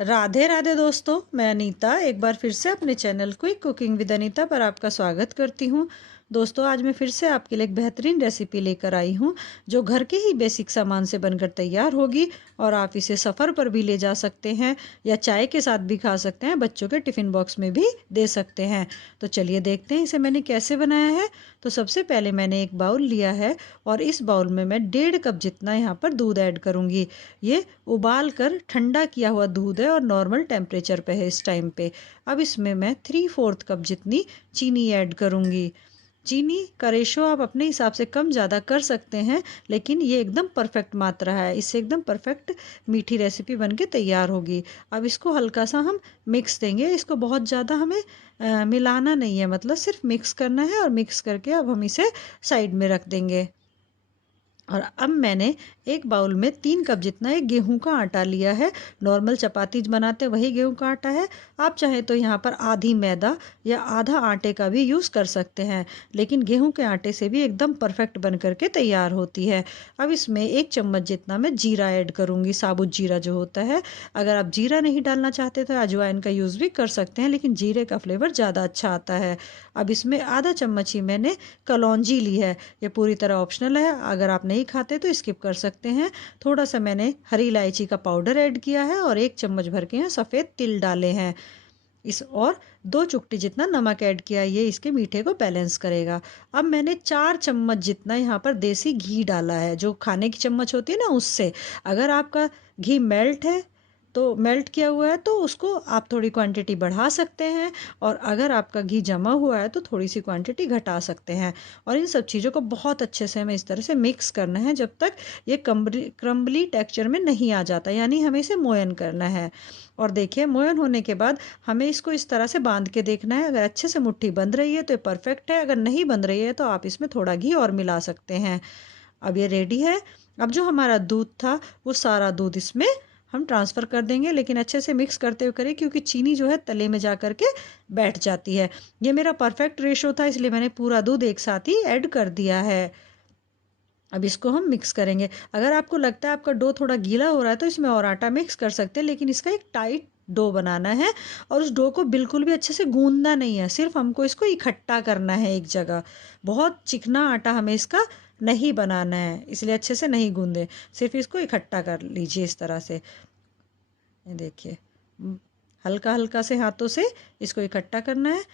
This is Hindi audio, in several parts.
राधे राधे दोस्तों, मैं अनीता एक बार फिर से अपने channel quick cooking with Anita पर आपका स्वागत करती हूँ। दोस्तों, आज मैं फिर से आपके लिए एक बेहतरीन रेसिपी लेकर आई हूँ जो घर के ही बेसिक सामान से बनकर तैयार होगी और आप इसे सफ़र पर भी ले जा सकते हैं या चाय के साथ भी खा सकते हैं, बच्चों के टिफ़िन बॉक्स में भी दे सकते हैं। तो चलिए देखते हैं इसे मैंने कैसे बनाया है। तो सबसे पहले मैंने एक बाउल लिया है और इस बाउल में मैं 1.5 कप जितना यहाँ पर दूध ऐड करूँगी। ये उबाल कर ठंडा किया हुआ दूध है और नॉर्मल टेम्परेचर पे है इस टाइम पे। अब इसमें मैं 3/4 कप जितनी चीनी ऐड करूँगी। चीनी का रेशो आप अपने हिसाब से कम ज़्यादा कर सकते हैं, लेकिन ये एकदम परफेक्ट मात्रा है, इससे एकदम परफेक्ट मीठी रेसिपी बन के तैयार होगी। अब इसको हल्का सा हम मिक्स देंगे, इसको बहुत ज़्यादा हमें मिलाना नहीं है, मतलब सिर्फ मिक्स करना है और मिक्स करके अब हम इसे साइड में रख देंगे। और अब मैंने एक बाउल में 3 कप जितना एक गेहूं का आटा लिया है। नॉर्मल चपाती बनाते वही गेहूं का आटा है। आप चाहें तो यहाँ पर आधी मैदा या आधा आटे का भी यूज़ कर सकते हैं, लेकिन गेहूं के आटे से भी एकदम परफेक्ट बन करके तैयार होती है। अब इसमें 1 चम्मच जितना मैं जीरा ऐड करूँगी, साबुत जीरा जो होता है। अगर आप जीरा नहीं डालना चाहते तो अजवाइन का यूज़ भी कर सकते हैं, लेकिन जीरे का फ्लेवर ज़्यादा अच्छा आता है। अब इसमें आधा चम्मच ही मैंने कलौंजी ली है। ये पूरी तरह ऑप्शनल है, अगर आप नहीं खाते तो स्किप कर सकते हैं। थोड़ा सा मैंने हरी इलायची का पाउडर ऐड किया है और 1 चम्मच भर के यहाँ सफ़ेद तिल डाले हैं। इस और 2 चुटकी जितना नमक ऐड किया, ये इसके मीठे को बैलेंस करेगा। अब मैंने 4 चम्मच जितना यहाँ पर देसी घी डाला है, जो खाने की चम्मच होती है ना उससे। अगर आपका घी मेल्ट है तो मेल्ट किया हुआ है तो उसको आप थोड़ी क्वांटिटी बढ़ा सकते हैं, और अगर आपका घी जमा हुआ है तो थोड़ी सी क्वांटिटी घटा सकते हैं। और इन सब चीज़ों को बहुत अच्छे से हमें इस तरह से मिक्स करना है जब तक ये क्रम्बली टेक्सचर में नहीं आ जाता, यानी हमें इसे मोयन करना है। और देखिए, मोयन होने के बाद हमें इसको इस तरह से बांध के देखना है। अगर अच्छे से मुट्ठी बंध रही है तो ये परफेक्ट है, अगर नहीं बंध रही है तो आप इसमें थोड़ा घी और मिला सकते हैं। अब ये रेडी है। अब जो हमारा दूध था वो सारा दूध इसमें हम ट्रांसफ़र कर देंगे, लेकिन अच्छे से मिक्स करते हुए करें क्योंकि चीनी जो है तले में जा कर के बैठ जाती है। ये मेरा परफेक्ट रेशो था, इसलिए मैंने पूरा दूध एक साथ ही ऐड कर दिया है। अब इसको हम मिक्स करेंगे। अगर आपको लगता है आपका डो थोड़ा गीला हो रहा है तो इसमें और आटा मिक्स कर सकते हैं, लेकिन इसका एक टाइट डो बनाना है और उस डो को बिल्कुल भी अच्छे से गूंदना नहीं है, सिर्फ हमको इसको इकट्ठा करना है एक जगह। बहुत चिकना आटा हमें इसका नहीं बनाना है, इसलिए अच्छे से नहीं गूंदे, सिर्फ इसको इकट्ठा कर लीजिए इस तरह से। ये देखिए, हल्का हल्का से हाथों से इसको इकट्ठा करना है।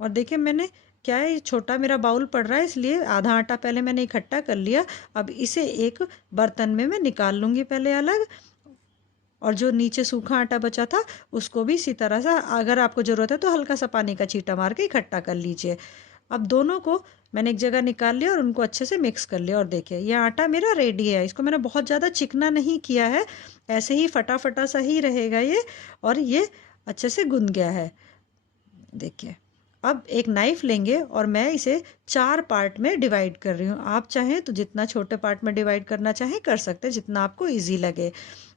और देखिए, मैंने क्या है, छोटा मेरा बाउल पड़ रहा है इसलिए आधा आटा पहले मैंने इकट्ठा कर लिया। अब इसे एक बर्तन में मैं निकाल लूँगी पहले अलग, और जो नीचे सूखा आटा बचा था उसको भी इसी तरह से, अगर आपको ज़रूरत है तो हल्का सा पानी का छींटा मार के इकट्ठा कर लीजिए। अब दोनों को मैंने एक जगह निकाल लिया और उनको अच्छे से मिक्स कर लिया। और देखिए, ये आटा मेरा रेडी है। इसको मैंने बहुत ज़्यादा चिकना नहीं किया है, ऐसे ही फटा फटा सा ही रहेगा ये, और ये अच्छे से गूंद गया है। देखिए, अब एक नाइफ़ लेंगे और मैं इसे 4 पार्ट में डिवाइड कर रही हूँ। आप चाहें तो जितना छोटे पार्ट में डिवाइड करना चाहें कर सकते हैं, जितना आपको इजी लगे।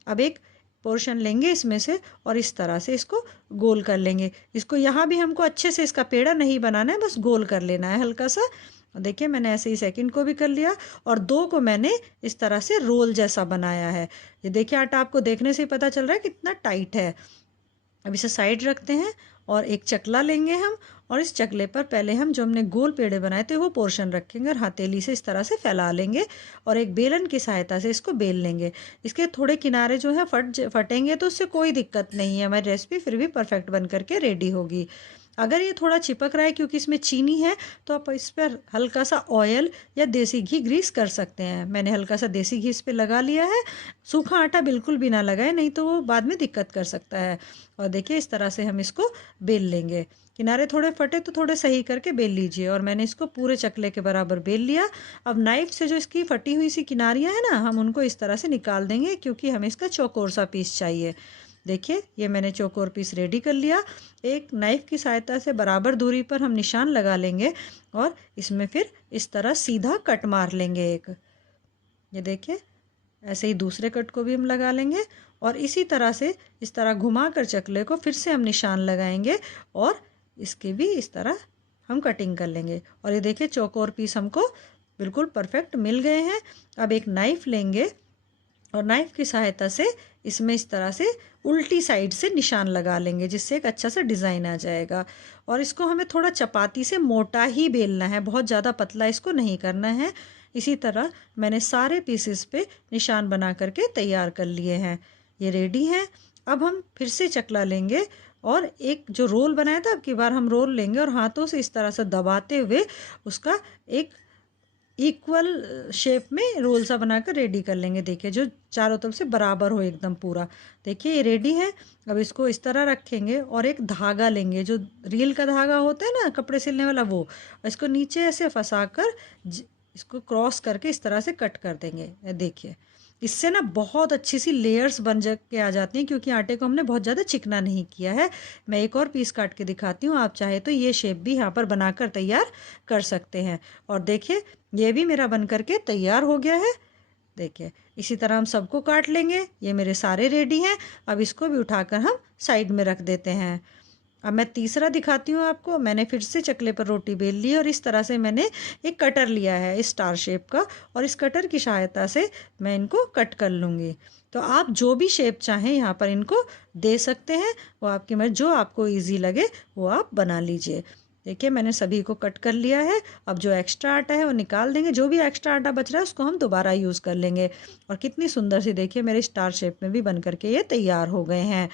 अब एक पोर्शन लेंगे इसमें से और इस तरह से इसको गोल कर लेंगे। इसको यहाँ भी हमको अच्छे से इसका पेड़ा नहीं बनाना है, बस गोल कर लेना है हल्का सा। देखिए, मैंने ऐसे ही सेकंड को भी कर लिया और 2 को मैंने इस तरह से रोल जैसा बनाया है। ये देखिए, आटा आपको देखने से ही पता चल रहा है कितना टाइट है। अब इसे साइड रखते हैं और एक चकला लेंगे हम, और इस चकले पर पहले हम जो हमने गोल पेड़े बनाए थे वो पोर्शन रखेंगे और हथेली से इस तरह से फैला लेंगे और एक बेलन की सहायता से इसको बेल लेंगे। इसके थोड़े किनारे जो है फटेंगे तो उससे कोई दिक्कत नहीं है, हमारी रेसिपी फिर भी परफेक्ट बन करके रेडी होगी। अगर ये थोड़ा चिपक रहा है क्योंकि इसमें चीनी है तो आप इस पर हल्का सा ऑयल या देसी घी ग्रीस कर सकते हैं। मैंने हल्का सा देसी घी इस पर लगा लिया है। सूखा आटा बिल्कुल भी ना लगाए, नहीं तो वो बाद में दिक्कत कर सकता है। और देखिए, इस तरह से हम इसको बेल लेंगे। किनारे थोड़े फटे तो थोड़े सही करके बेल लीजिए, और मैंने इसको पूरे चकले के बराबर बेल लिया। अब नाइफ से जो इसकी फटी हुई सी किनारियाँ हैं ना, हम उनको इस तरह से निकाल देंगे क्योंकि हमें इसका चौकोर सा पीस चाहिए। देखिए, ये मैंने चौकोर पीस रेडी कर लिया। एक नाइफ की सहायता से बराबर दूरी पर हम निशान लगा लेंगे और इसमें फिर इस तरह सीधा कट मार लेंगे एक। ये देखिए, ऐसे ही दूसरे कट को भी हम लगा लेंगे और इसी तरह से इस तरह घुमा कर चकले को फिर से हम निशान लगाएंगे और इसके भी इस तरह हम कटिंग कर लेंगे। और ये देखिए, चौकोर पीस हमको बिल्कुल परफेक्ट मिल गए हैं। अब एक नाइफ़ लेंगे और नाइफ़ की सहायता से इसमें इस तरह से उल्टी साइड से निशान लगा लेंगे, जिससे एक अच्छा सा डिज़ाइन आ जाएगा। और इसको हमें थोड़ा चपाती से मोटा ही बेलना है, बहुत ज़्यादा पतला इसको नहीं करना है। इसी तरह मैंने सारे पीसेस पे निशान बना करके तैयार कर लिए हैं। ये रेडी हैं। अब हम फिर से चकला लेंगे और एक जो रोल बनाया था, अब की बार हम रोल लेंगे और हाथों से इस तरह से दबाते हुए उसका एक इक्वल शेप में रोल सा बनाकर रेडी कर लेंगे। देखिए जो चारों तरफ से बराबर हो एकदम पूरा। देखिए ये रेडी है। अब इसको इस तरह रखेंगे और एक धागा लेंगे, जो रील का धागा होता है ना कपड़े सिलने वाला, वो इसको नीचे ऐसे फंसा कर इसको क्रॉस करके इस तरह से कट कर देंगे। देखिए इससे ना बहुत अच्छी सी लेयर्स बन के आ जाती हैं, क्योंकि आटे को हमने बहुत ज़्यादा चिकना नहीं किया है। मैं एक और पीस काट के दिखाती हूँ, आप चाहे तो ये शेप भी यहाँ पर बनाकर तैयार कर सकते हैं। और देखिए ये भी मेरा बन करके तैयार हो गया है। देखिए इसी तरह हम सबको काट लेंगे। ये मेरे सारे रेडी हैं। अब इसको भी उठाकर हम साइड में रख देते हैं। अब मैं तीसरा दिखाती हूँ आपको। मैंने फिर से चकले पर रोटी बेल ली और इस तरह से मैंने एक कटर लिया है स्टार शेप का, और इस कटर की सहायता से मैं इनको कट कर लूँगी। तो आप जो भी शेप चाहें यहाँ पर इनको दे सकते हैं, वो आपकी मर्ज़ी, जो आपको ईजी लगे वो आप बना लीजिए। देखिए मैंने सभी को कट कर लिया है। अब जो एक्स्ट्रा आटा है वो निकाल देंगे, जो भी एक्स्ट्रा आटा बच रहा है उसको हम दोबारा यूज़ कर लेंगे। और कितनी सुंदर सी देखिए मेरे स्टार शेप में भी बन करके ये तैयार हो गए हैं।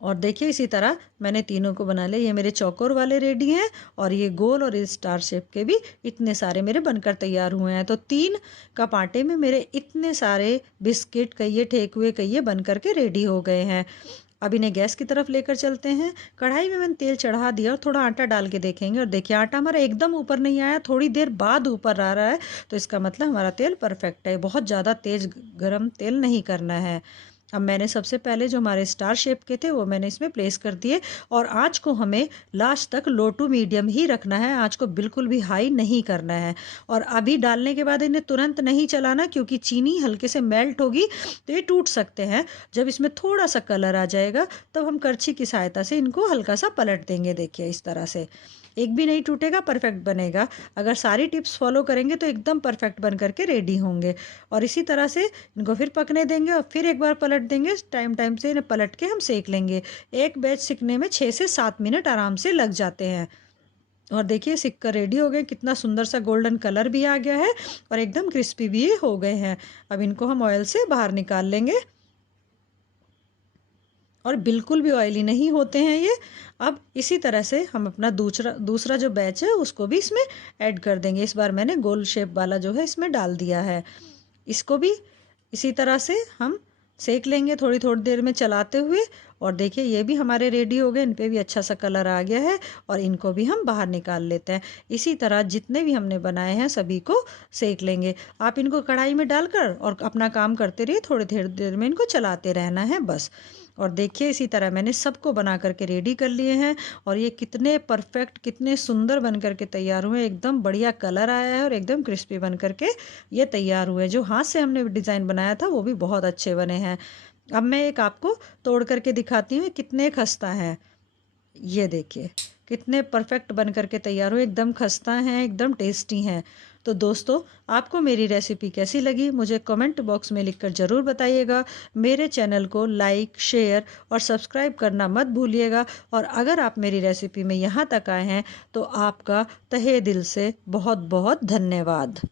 और देखिए इसी तरह मैंने तीनों को बना लिया। ये मेरे चौकोर वाले रेडी हैं और ये गोल और इस स्टार शेप के भी इतने सारे मेरे बनकर तैयार हुए हैं। तो 3 कप आटे में मेरे इतने सारे बिस्किट कहिए, ठेकुए कहिए, बन करके रेडी हो गए हैं। अब इन्हें गैस की तरफ लेकर चलते हैं। कढ़ाई में मैंने तेल चढ़ा दिया और थोड़ा आटा डाल के देखेंगे। और देखिए आटा हमारा एकदम ऊपर नहीं आया, थोड़ी देर बाद ऊपर आ रहा है, तो इसका मतलब हमारा तेल परफेक्ट है। बहुत ज़्यादा तेज़ गरम तेल नहीं करना है। अब मैंने सबसे पहले जो हमारे स्टार शेप के थे वो मैंने इसमें प्लेस कर दिए, और आँच को हमें लास्ट तक लो टू मीडियम ही रखना है। आँच को बिल्कुल भी हाई नहीं करना है। और अभी डालने के बाद इन्हें तुरंत नहीं चलाना, क्योंकि चीनी हल्के से मेल्ट होगी तो ये टूट सकते हैं। जब इसमें थोड़ा सा कलर आ जाएगा तब हम करछी की सहायता से इनको हल्का सा पलट देंगे। देखिए इस तरह से एक भी नहीं टूटेगा, परफेक्ट बनेगा। अगर सारी टिप्स फॉलो करेंगे तो एकदम परफेक्ट बन करके रेडी होंगे। और इसी तरह से इनको फिर पकने देंगे और फिर एक बार पलट देंगे। टाइम टाइम से इन्हें पलट के हम सेक लेंगे। एक बैच सिकने में 6 से 7 मिनट आराम से लग जाते हैं। और देखिए सिक कर रेडी हो गए। कितना सुंदर सा गोल्डन कलर भी आ गया है और एकदम क्रिस्पी भी हो गए हैं। अब इनको हम ऑयल से बाहर निकाल लेंगे और बिल्कुल भी ऑयली नहीं होते हैं ये। अब इसी तरह से हम अपना दूसरा जो बैच है उसको भी इसमें ऐड कर देंगे। इस बार मैंने गोल शेप वाला जो है इसमें डाल दिया है। इसको भी इसी तरह से हम सेक लेंगे थोड़ी थोड़ी देर में चलाते हुए। और देखिए ये भी हमारे रेडी हो गए। इन पे भी अच्छा सा कलर आ गया है और इनको भी हम बाहर निकाल लेते हैं। इसी तरह जितने भी हमने बनाए हैं सभी को सेक लेंगे। आप इनको कढ़ाई में डालकर और अपना काम करते रहिए, थोड़ी देर देर में इनको चलाते रहना है बस। और देखिए इसी तरह मैंने सबको बना करके रेडी कर लिए हैं। और ये कितने परफेक्ट, कितने सुंदर बन करके तैयार हुए। एकदम बढ़िया कलर आया है और एकदम क्रिस्पी बन करके ये तैयार हुए। जो हाथ से हमने डिज़ाइन बनाया था वो भी बहुत अच्छे बने हैं। अब मैं एक आपको तोड़ करके दिखाती हूँ कितने खस्ता हैं। ये देखिए कितने परफेक्ट बन करके तैयार हुए, एकदम खस्ता हैं, एकदम टेस्टी हैं। तो दोस्तों आपको मेरी रेसिपी कैसी लगी मुझे कमेंट बॉक्स में लिखकर ज़रूर बताइएगा। मेरे चैनल को लाइक, शेयर और सब्सक्राइब करना मत भूलिएगा। और अगर आप मेरी रेसिपी में यहाँ तक आए हैं तो आपका तहे दिल से बहुत बहुत धन्यवाद।